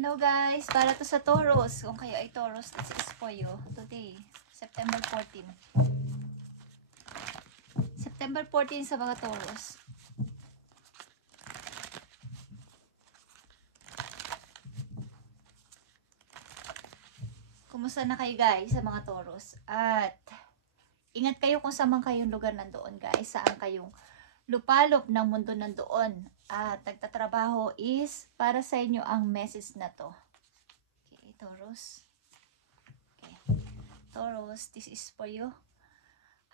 Hello guys, para to sa Taurus. Kung kayo ay Taurus, this is for you today, September 14. September 14 sa mga Taurus. Kumusta na kayo guys sa mga Taurus? At ingat kayo kung saan man kayong lugar nandoon guys, saan kayong lupalop ng mundo nandoon. At nagtatrabaho is para sa inyo ang message na to. Okay, Taurus. Okay. Taurus, this is for you.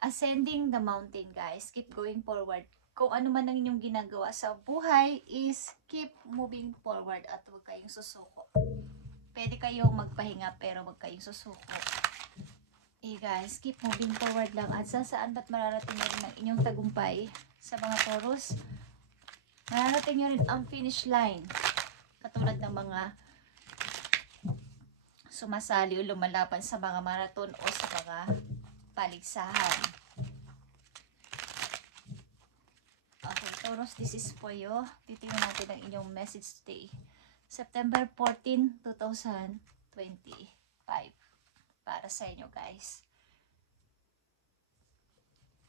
Ascending the mountain guys. Keep going forward. Kung ano man ang inyong ginagawa sa buhay is keep moving forward at huwag kayong susuko. Pwede kayong magpahinga pero huwag kayong susuko. Guys, keep moving forward lang. At saan ba't mararating nyo rin ang inyong tagumpay sa mga Taurus? Mararating nyo rin ang finish line. Katulad ng mga sumasali o lumalaban sa mga marathon o sa mga paligsahan. Okay, Taurus, this is for you. Titingnan natin ang inyong message today. September 14, 2025. Para sa inyo, guys.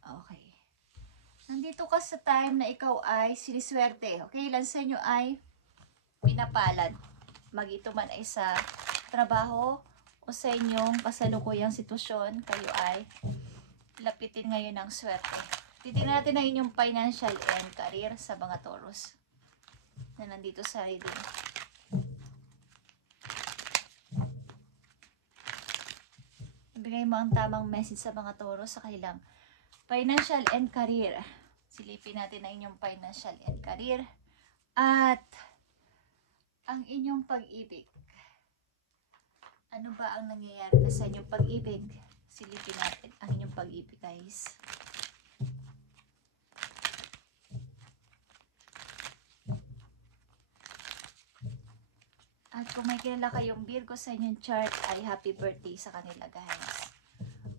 Okay. Nandito ka sa time na ikaw ay siniswerte. Okay, ilan sa inyo ay pinapalad. Mag-ito man ay sa trabaho o sa inyong kasalukuyang sitwasyon, kayo ay lapitin ngayon ng swerte. Titingnan natin ang inyong financial and career sa mga Taurus na nandito sa reading. Ibigay mo ang tamang message sa mga Taurus sa kanilang financial and career. Silipin natin ang inyong financial and career at ang inyong pag-ibig. Ano ba ang nangyayari na sa inyong pag-ibig? Silipin natin ang inyong pag-ibig, guys. At kung may kilala kayong Virgo sa inyong chart, ay happy birthday sa kanila, guys.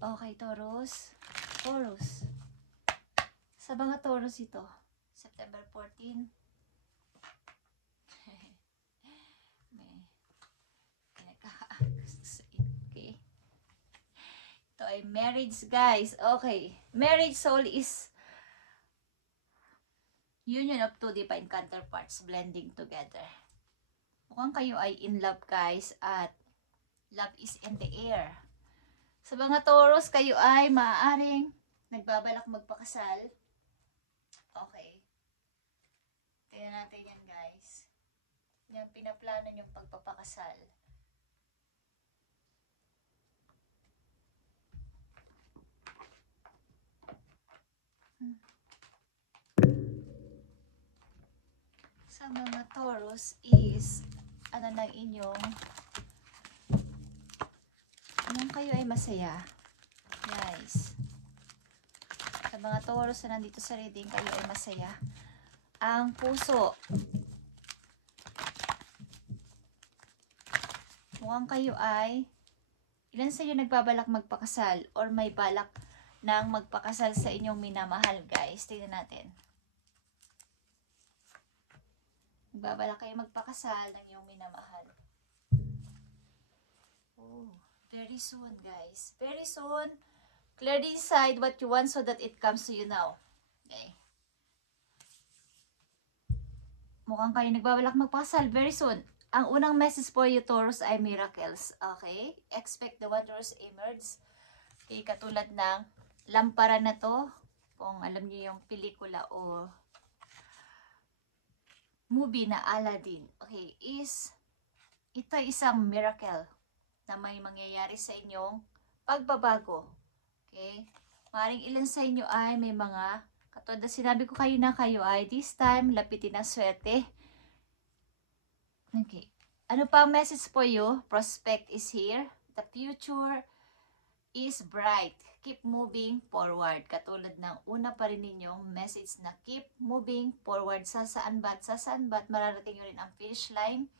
Okay, Taurus. Taurus. Sa mga Taurus ito, September 14. Okay. Ito ay marriage, guys. Okay. Marriage soul is union of two divine counterparts blending together. Mukhang kayo ay in love, guys, at love is in the air. Sa mga Taurus, kayo ay maaaring nagbabalak magpakasal. Okay. Tingnan natin yan, guys. Yan, pinaplano yung pagpapakasal. Sa mga Taurus is ano ng inyong kayo ay masaya, guys. Sa mga Taurus na nandito sa reading, kayo ay masaya. Ang puso, mukhang kayo ay ilan sa inyo nagbabalak magpakasal or may balak ng magpakasal sa inyong minamahal, guys. Tingnan natin. Nagbabalak kayo magpakasal ng iyong minamahal. Oh, very soon, guys. Very soon. Clearly decide what you want so that it comes to you now. Okay. Mukhang kayo nagbabalak magpakasal very soon. Ang unang message for you, Taurus, ay miracles. Okay? Expect the wonders emerge. Okay, katulad ng lampara na to. Kung alam niyo yung pelikula o movie na Aladdin. Okay, ito ay isang miracle na may mangyayari sa inyong pagbabago. Okay? Maaaring ilan sa inyo ay may mga, katulad na sinabi ko kayo na kayo ay this time, lapitin ang swerte. Okay. Ano pa ang message for you? Prospect is here. The future is bright. Keep moving forward. Katulad ng una pa rin ninyong message na keep moving forward. Sasaan ba't mararating nyo rin ang finish line.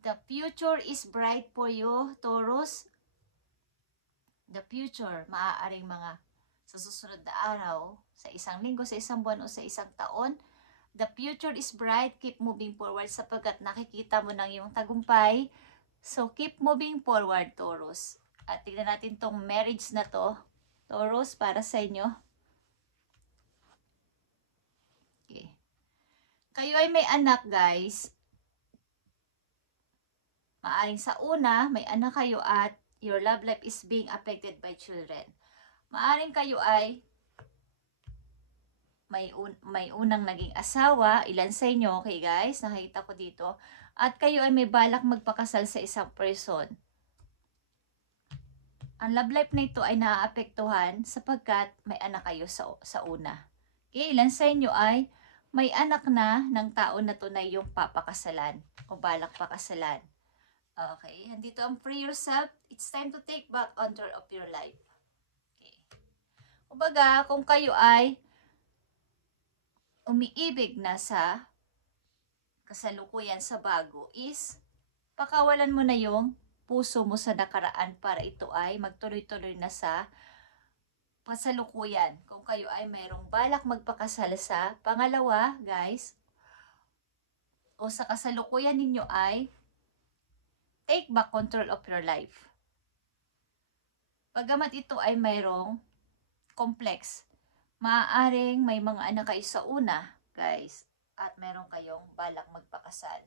The future is bright for you, Taurus. The future, maaaring mga sa susunod na araw, sa isang linggo, sa isang buwan, o sa isang taon, The future is bright, keep moving forward sapagkat nakikita mo ng iyong tagumpay. So, keep moving forward, Taurus. At tignan natin tong marriage na to, Taurus, para sa inyo. Okay. Kayo ay may anak, guys. Maaring sa una, may anak kayo at your love life is being affected by children. Maaring kayo ay may unang naging asawa, ilan sa inyo, okay guys, nakita ko dito, at kayo ay may balak magpakasal sa isang person. Ang love life na ito ay naaapektuhan sapagkat may anak kayo sa una. Okay, ilan sa inyo ay may anak na ng tao na to na yung papakasalan o balak pakasalan. Okay, andito ang free yourself. It's time to take back control of your life. Okay. Kumbaga, kung kayo ay umiibig na sa kasalukuyan sa bago is pakawalan mo na yung puso mo sa nakaraan para ito ay magtuloy-tuloy na sa kasalukuyan. Kung kayo ay mayroong balak magpakasal sa pangalawa, guys, o sa kasalukuyan ninyo ay take back control of your life. Bagamat ito ay mayroong complex, maaaring may mga anak kayo sa una, guys, at meron kayong balak magpakasal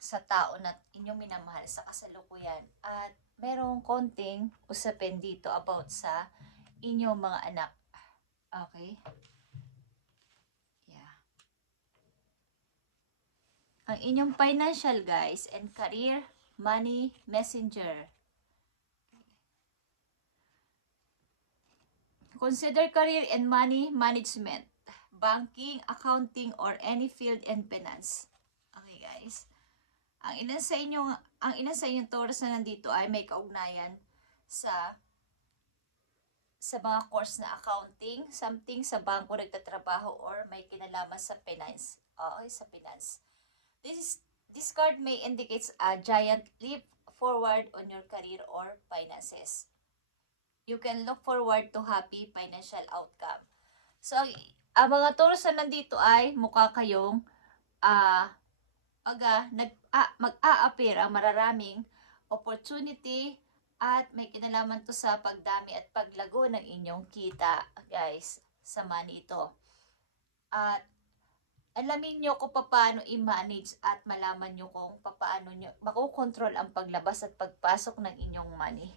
sa tao na inyong minamahal sa kasalukuyan at merong konting usapin dito about sa inyong mga anak. Okay? Yeah. Ang inyong financial, guys, and career, money, messenger. Consider career and money management, banking, accounting, or any field and finance. Okay, guys. Ang ilan sa inyong Taurus na nandito ay may kaugnayan sa mga course na accounting, something sa bangko nagtatrabaho, or may kinalaman sa finance. Okay, sa finance. This card may indicates a giant leap forward on your career or finances. You can look forward to happy financial outcome. So, ang mga Taurus na nandito ay mukha kayong mag-a-appear ang mararaming opportunity at may kinalaman to sa pagdami at paglago ng inyong kita, guys, sa money ito. At alamin nyo kung paano i-manage at malaman nyo kung paano nyo makokontrol ang paglabas at pagpasok ng inyong money.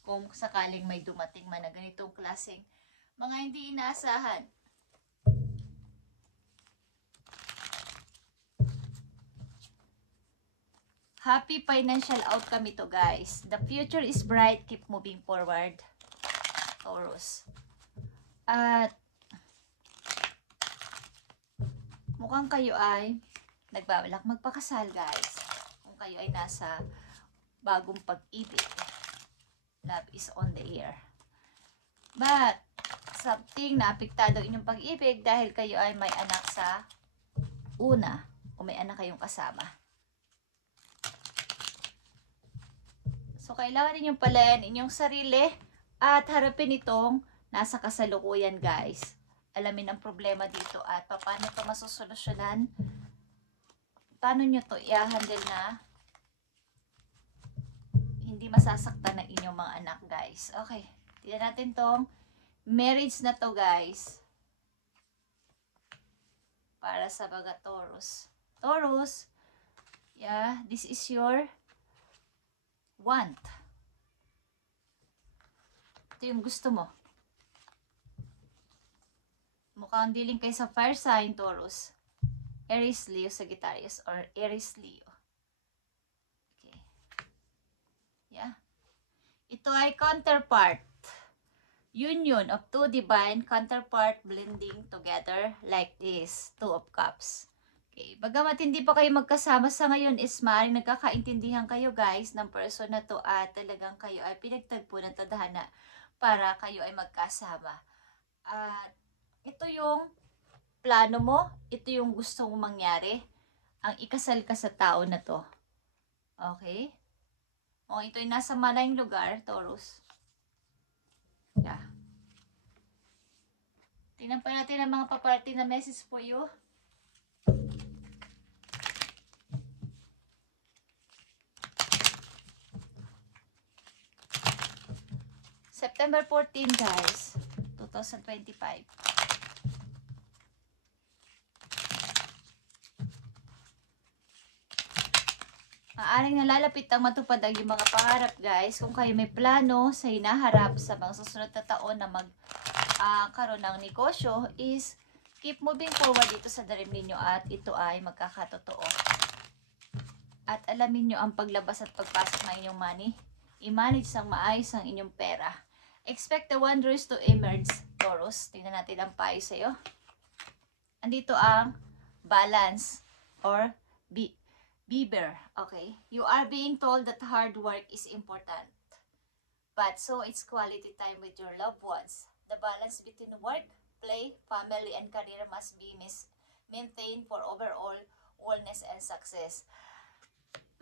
Kung sakaling may dumating man na ganitong klaseng mga hindi inaasahan. Happy financial outcome ito, guys. The future is bright. Keep moving forward, Taurus. At mukhang kayo ay nagbabalak magpakasal, guys. Kung kayo ay nasa bagong pag-ibig. Love is on the air. But, something na apektado inyong pag-ibig dahil kayo ay may anak sa una o may anak kayong kasama. So, kailangan ninyong palayan inyong sarili at harapin itong nasa kasalukuyan, guys. Alamin ang problema dito at paano ito masusolusyonan. Paano nyo ito i-handle na hindi masasaktan ng inyong mga anak, guys. Okay. Tignan natin tong marriage na to, guys. Para sa mga Taurus. Taurus, yeah, this is your want. Ito yung gusto mo. Mukhang dealing kayo sa fire sign, Taurus. Aries, Leo, Sagittarius, or Aries, Leo. Okay. Yeah. Ito ay counterpart. Union of two divine counterpart blending together like this. Two of Cups. Okay. Bagamat hindi pa kayo magkasama sa ngayon is maaaring nagkakaintindihan kayo, guys, ng person na to at talagang kayo ay pinagtagpo ng tadhana para kayo ay magkasama. At ito yung plano mo, ito yung gusto mong mangyari, ang ikasal ka sa tao na to. Okay? O, ito ay nasa malayong lugar, Taurus. Yeah. Tingnan pa natin ang mga paparating na message for you. September 14, guys. 2025. Maaring nalalapit ang matupad ang iyong mga pangarap, guys. Kung kayo may plano sa hinaharap sa mga susunod na taon na magkaroon ng negosyo, is keep moving forward dito sa dream ninyo at ito ay magkakatotoo. At alamin nyo ang paglabas at pagpasok ng inyong money. I-manage sang maayos ang inyong pera. Expect the wonders to emerge, Taurus. Tingnan natin ang payo sa'yo. Andito ang balance or Beaver, okay? You are being told that hard work is important. But so it's quality time with your loved ones. The balance between work, play, family, and career must be maintained for overall wellness and success.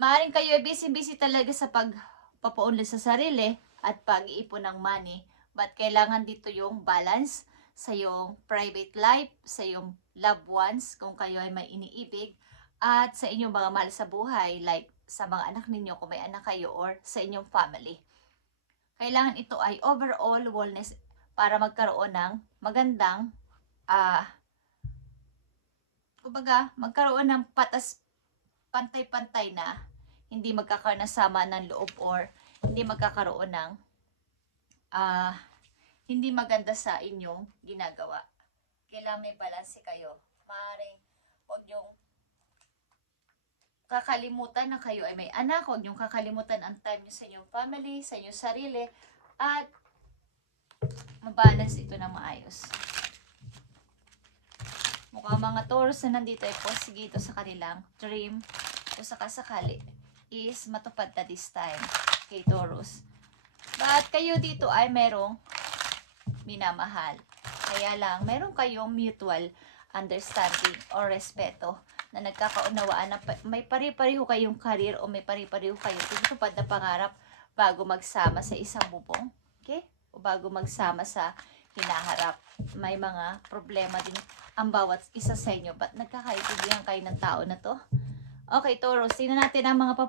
Maaaring kayo ay busy-busy talaga sa pagpapaunlad sa sarili at pag-iipon ng money. But kailangan dito yung balance sa iyong private life, sa iyong loved ones, kung kayo ay may iniibig, at sa inyong mga mahal sa buhay, like sa mga anak ninyo kung may anak kayo, or sa inyong family. Kailangan ito ay overall wellness para magkaroon ng magandang magkaroon ng pantay-pantay na hindi magkakaroon ng sama ng loob or hindi magkakaroon ng hindi maganda sa inyong ginagawa. Kailangan may balanse kayo. Maaaring huwag yung kakalimutan na kayo ay may anak, huwag niyong kakalimutan ang time niyo sa inyong family, sa inyong sarili, at mabalance ito ng maayos. Mukhang mga Taurus na nandito ay posigito sa kanilang dream o sakasakali is matupad na this time kay Taurus. But kayo dito ay merong minamahal. Kaya lang, meron kayong mutual understanding or respeto na nagkakaunawaan na may pari-pariho kayong career o may pari-pariho kayong tinutupad na pangarap bago magsama sa isang bubong. Okay? O bago magsama sa hinaharap. May mga problema din ang bawat isa sa inyo. Ba't nagkakaintindihan kayo ng tao na to? Okay, Taurus. Tingnan natin ang mga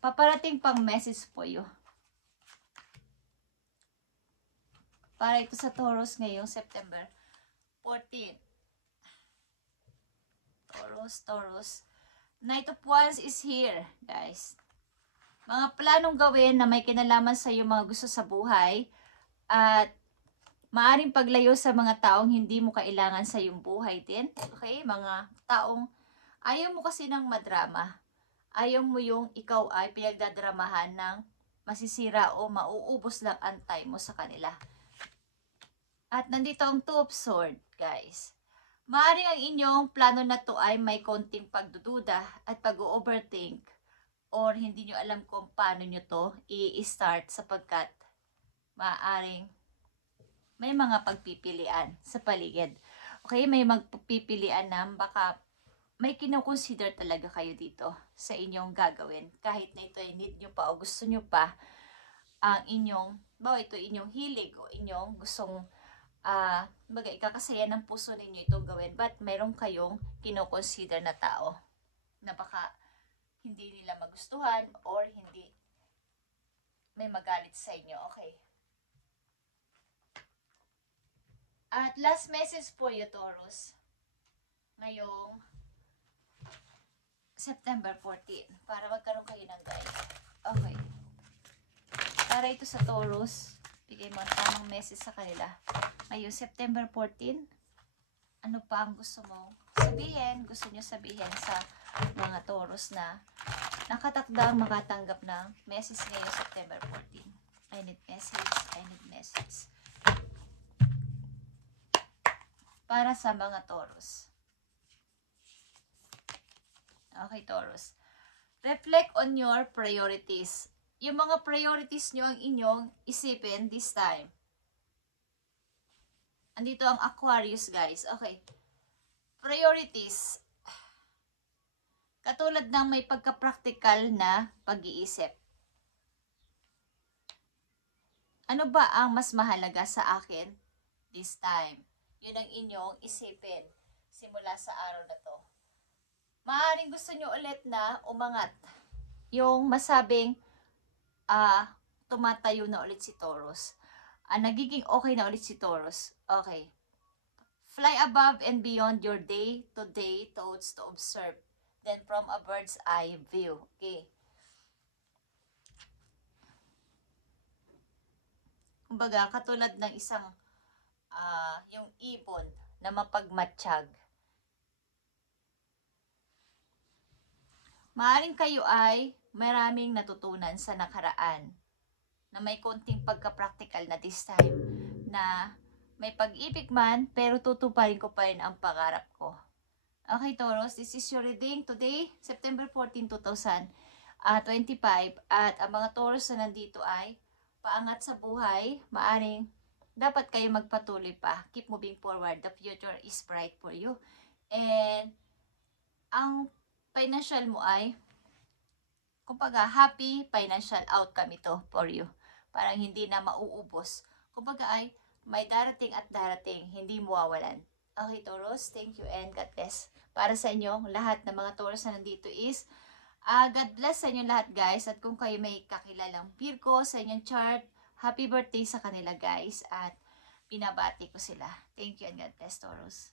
paparating pang message po you. Para ito sa Taurus ngayong September 14. Taurus. Knight of Wands is here, guys. Mga planong gawin na may kinalaman sa iyo mga gusto sa buhay at maaring paglayo sa mga taong hindi mo kailangan sa iyong buhay din. Okay? Mga taong ayaw mo kasi ng madrama. Ayaw mo yung ikaw ay pinagdadramahan ng masisira o mauubos lang ang time mo sa kanila. At nandito ang Two of Swords, guys. Maaaring ang inyong plano na to ay may konting pagdududa at pag-overthink or hindi nyo alam kung paano nyo to i-start sapagkat maaaring may mga pagpipilian sa paligid. Okay, may magpipilian na baka may kinoconsider talaga kayo dito sa inyong gagawin. Kahit na ito ay need nyo pa o gusto nyo pa, ang inyong, ito inyong hilig o inyong gustong ikakasaya ng puso ninyo itong gawin, but meron kayong kinoconsider na tao na baka hindi nila magustuhan or hindi may magalit sa inyo. Okay. At last message po you, Taurus, ngayong September 14 para magkaroon kayo ng guide. Okay. Para ito sa Taurus, bigay mo ang tamang message sa kanila. Ngayong September 14, ano pa ang gusto mo sabihin? Gusto nyo sabihin sa mga Taurus na nakatakdang makatanggap ng message ngayong September 14. I need message. Para sa mga Taurus. Okay, Taurus. Reflect on your priorities. Yung mga priorities nyo ang inyong isipin this time. Andito ang Aquarius, guys. Okay. Priorities. Katulad ng may pagka-practical na pag-iisip. Ano ba ang mas mahalaga sa akin this time? Yun ang inyong isipin simula sa araw na to. Maaaring gusto nyo ulit na umangat. Yung masabing tumatayo na ulit si Taurus. Nagiging okay na ulit si Taurus. Okay. Fly above and beyond your day-to-day thoughts to observe. Then from a bird's eye view. Okay. Kumbaga, katulad ng isang yung ibon na mapagmatsyag. Maaring kayo ay maraming natutunan sa nakaraan na may konting pagka-practical na this time na may pag-ibig man pero tutuparin ko pa rin ang pangarap ko. Okay, Taurus, this is your reading today, September 14, 2025. At ang mga Taurus na nandito ay paangat sa buhay, maaring dapat kayo magpatuloy pa. Keep moving forward. The future is bright for you. And ang financial mo ay, kumbaga, happy financial outcome ito for you. Parang hindi na mauubos. Kumbaga ay, may darating at darating, hindi mawawalan. Okay, Taurus, thank you and God bless. Para sa inyo, lahat ng mga Taurus na nandito is, God bless sa inyo lahat, guys. At kung kayo may kakilalang Virgo sa inyong chart, happy birthday sa kanila, guys. At binabati ko sila. Thank you and God bless, Taurus.